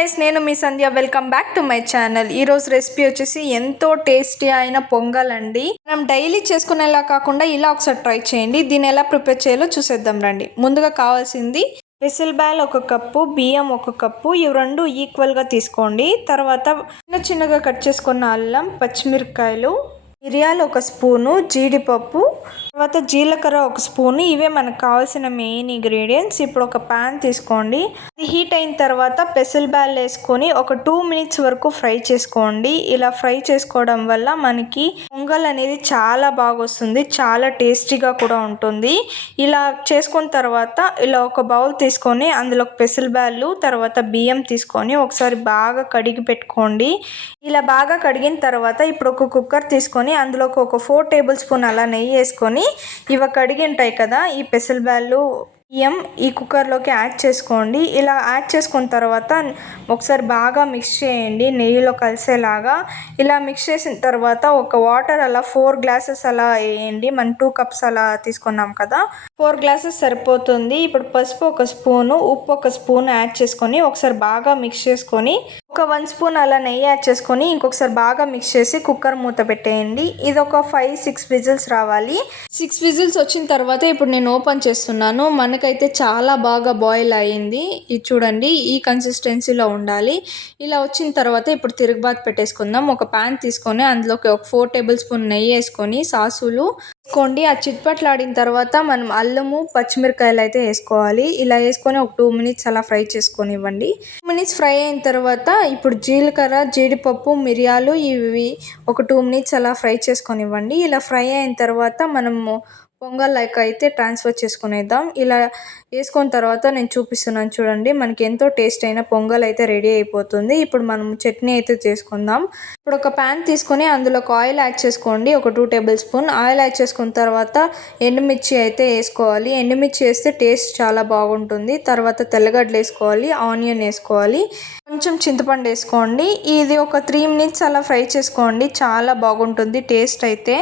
Guys, నేను మీ Sandhya. Welcome back to my channel. ఈరోజు రెసిపీ వచ్చేసి ఎంతో టేస్టీ అయిన పొంగల్ అండి. మనం డైలీ చేసుకునేలా కాకుండా ఇలా ఒకసారి ట్రై చేయండి. దీన్ని ఎలా ప్రిపేర్ చేయాలో చూసేద్దాం రండి. ముందుగా కావాల్సింది పెసల్ బ్యాల్ 1 కప్పు, బియ్యం 1 కప్పు, ఇవి రెండు ఈక్వల్గా తీసుకోండి. తర్వాత చిన్నగా కట్ చేసుకున్న అల్లం, పచ్చిమిరపకాయలు, మిరియాలు 1 స్పూను, జీడిపప్పు, తర్వాత జీలకర్ర 1 స్పూను. ఇవే మనకు కావాల్సిన మెయిన్ ఇంగ్రీడియంట్స్. ఇప్పుడు ఒక ప్యాన్ తీసుకోండి. అది హీట్ అయిన తర్వాత పెసల్ బ్యాల్ వేసుకొని ఒక 2 మినిట్స్ వరకు ఫ్రై చేసుకోండి. ఇలా ఫ్రై చేసుకోవడం వల్ల మనకి పొంగల్ అనేది చాలా బాగా వస్తుంది, చాలా టేస్టీగా కూడా ఉంటుంది. ఇలా చేసుకున్న తర్వాత ఇలా ఒక బౌల్ తీసుకొని అందులో పెసల్ బ్యాళ్ళు, తర్వాత బియ్యం తీసుకొని ఒకసారి బాగా కడిగి పెట్టుకోండి. ఇలా బాగా కడిగిన తర్వాత ఇప్పుడు ఒక కుక్కర్ తీసుకొని అందులోకి ఒక 4 టేబుల్ స్పూన్ అలా నెయ్యి వేసుకొని ఇవి కడిగి ఉంటాయి కదా ఈ పెసల్ బ్యాళ్ళు, బియ్యం ఈ కుక్కర్లోకి యాడ్ చేసుకోండి. ఇలా యాడ్ చేసుకున్న తర్వాత ఒకసారి బాగా మిక్స్ చేయండి నెయ్యిలో కలిసేలాగా. ఇలా మిక్స్ చేసిన తర్వాత ఒక వాటర్ అలా 4 గ్లాసెస్ అలా వేయండి. మనం 2 కప్స్ అలా తీసుకున్నాం కదా, 4 గ్లాసెస్ సరిపోతుంది. ఇప్పుడు పసుపు 1 స్పూను, ఉప్పు 1 స్పూన్ యాడ్ చేసుకొని ఒకసారి బాగా మిక్స్ చేసుకొని ఒక 1 స్పూన్ అలా నెయ్యి యాడ్ చేసుకొని ఇంకొకసారి బాగా మిక్స్ చేసి కుక్కర్ మూత పెట్టేయండి. ఇది ఒక 5-6 విజిల్స్ రావాలి. 6 విజిల్స్ వచ్చిన తర్వాత ఇప్పుడు నేను ఓపెన్ చేస్తున్నాను. మనకైతే చాలా బాగా బాయిల్ అయ్యింది. ఇది చూడండి, ఈ కన్సిస్టెన్సీలో ఉండాలి. ఇలా వచ్చిన తర్వాత ఇప్పుడు తిరుగుబాతు పెట్టేసుకుందాం. ఒక ప్యాన్ తీసుకొని అందులోకి ఒక 4 టేబుల్ స్పూన్ నెయ్యి వేసుకొని సాసులు వేసుకోండి. ఆ చిట్పట్లాడిన తర్వాత మనం అల్లము, పచ్చిమిరకాయలు అయితే వేసుకోవాలి. ఇలా వేసుకొని ఒక 2 మినిట్స్ అలా ఫ్రై చేసుకొని ఇవ్వండి. 2 మినిట్స్ ఫ్రై అయిన తర్వాత ఇప్పుడు జీలకర్ర, జీడిపప్పు, మిరియాలు ఇవి ఒక 2 మినిట్స్ అలా ఫ్రై చేసుకొని ఇవ్వండి. ఇలా ఫ్రై అయిన తర్వాత మనము పొంగల్ అయితే ట్రాన్స్ఫర్ చేసుకునేద్దాం. ఇలా వేసుకున్న తర్వాత నేను చూపిస్తున్నాను చూడండి, మనకి ఎంతో టేస్ట్ అయిన పొంగల్ అయితే రెడీ అయిపోతుంది. ఇప్పుడు మనం చట్నీ అయితే చేసుకుందాం. ఇప్పుడు ఒక ప్యాన్ తీసుకొని అందులోకి ఆయిల్ యాడ్ చేసుకోండి. ఒక 2 టేబుల్ స్పూన్ ఆయిల్ యాడ్ చేసుకున్న తర్వాత ఎండుమిర్చి అయితే వేసుకోవాలి. ఎండుమిర్చి వేస్తే టేస్ట్ చాలా బాగుంటుంది. తర్వాత తెల్లగడ్డలు వేసుకోవాలి, ఆనియన్ వేసుకోవాలి, కొంచెం చింతపండు వేసుకోండి. ఇది ఒక 3 మినిట్స్ అలా ఫ్రై చేసుకోండి, చాలా బాగుంటుంది టేస్ట్ అయితే.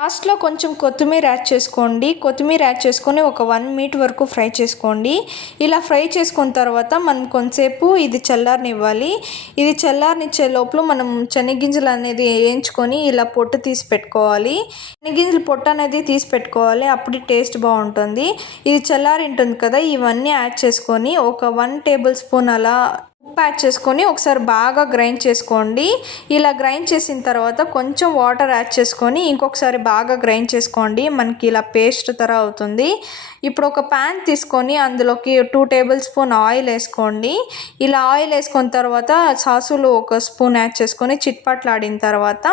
లాస్ట్లో కొంచెం కొత్తిమీర యాడ్ చేసుకోండి. కొత్తిమీర యాడ్ చేసుకొని ఒక 1 మినిట్ వరకు ఫ్రై చేసుకోండి. ఇలా ఫ్రై చేసుకున్న తర్వాత మనం కొంతసేపు ఇది చల్లారనివ్వాలి. ఇది చల్లారనిచ్చే లోపల మనం శనగగింజలు అనేది వేయించుకొని ఇలా పొట్టు తీసి పెట్టుకోవాలి. శనగగింజలు పొట్టు అనేది తీసి పెట్టుకోవాలి, అప్పుడు టేస్ట్ బాగుంటుంది. ఇది చల్లారి ఉంటుంది కదా, ఇవన్నీ యాడ్ చేసుకొని ఒక 1 టేబుల్ స్పూన్ అలా ఉప్పు యాడ్ చేసుకొని ఒకసారి బాగా గ్రైండ్ చేసుకోండి. ఇలా గ్రైండ్ చేసిన తర్వాత కొంచెం వాటర్ యాడ్ చేసుకొని ఇంకొకసారి బాగా గ్రైండ్ చేసుకోండి. మనకి ఇలా పేస్ట్ తర అవుతుంది. ఇప్పుడు ఒక ప్యాన్ తీసుకొని అందులోకి 2 టేబుల్ స్పూన్ ఆయిల్ వేసుకోండి. ఇలా ఆయిల్ వేసుకున్న తర్వాత సాసులు 1 స్పూన్ యాడ్ చేసుకొని చిట్పట్లాడిన తర్వాత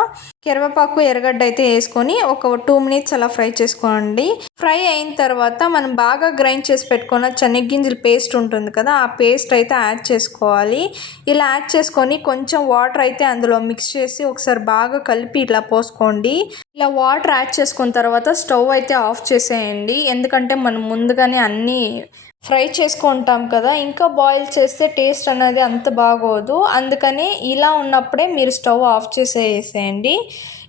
కరివేపాకు, ఎర్రగడ్డ అయితే వేసుకొని ఒక 2 మినిట్స్ అలా ఫ్రై చేసుకోండి. ఫ్రై అయిన తర్వాత మనం బాగా గ్రైండ్ చేసి పెట్టుకున్న శనగగింజల పేస్ట్ ఉంటుంది కదా, ఆ పేస్ట్ అయితే యాడ్ చేసుకోవాలి. ఇలా యాడ్ చేసుకొని కొంచెం వాటర్ అయితే అందులో మిక్స్ చేసి ఒకసారి బాగా కలిపి ఇలా పోసుకోండి. ఇలా వాటర్ యాడ్ చేసుకున్న తర్వాత స్టవ్ అయితే ఆఫ్ చేసేయండి. ఎందుకంటే మనం ముందుగానే అన్నీ ఫ్రై చేసుకుంటాం కదా, ఇంకా బాయిల్ చేస్తే టేస్ట్ అనేది అంత బాగోదు. అందుకని ఇలా ఉన్నప్పుడే మీరు స్టవ్ ఆఫ్ చేసేసేయండి.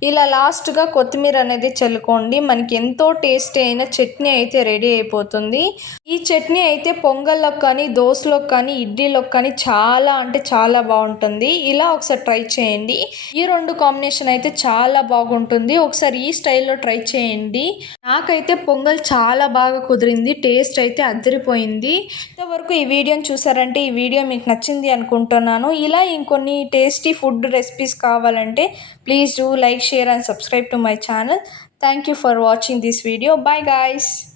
ఇలా లాస్ట్గా కొత్తిమీర అనేది చల్లుకోండి. మనకి ఎంతో టేస్టీ అయిన చట్నీ అయితే రెడీ అయిపోతుంది. ఈ చట్నీ అయితే పొంగల్లోకి కానీ, దోశలోకి కానీ, ఇడ్లీలోకి కానీ చాలా అంటే చాలా బాగుంటుంది. ఇలా ఒకసారి ట్రై చేయండి. ఈ 2 కాంబినేషన్ అయితే చాలా బాగుంటుంది. ఒకసారి ఈ స్టైల్లో ట్రై చేయండి. నాకైతే పొంగల్ చాలా బాగా కుదిరింది, టేస్ట్ అయితే అదిరిపోయింది. ఇంతవరకు ఈ వీడియోని చూసారంటే ఈ వీడియో మీకు నచ్చింది అనుకుంటున్నాను. ఇలా ఇంకొన్ని టేస్టీ ఫుడ్ రెసిపీస్ కావాలంటే please do like, share and subscribe to my channel. Thank you for watching this video. Bye guys.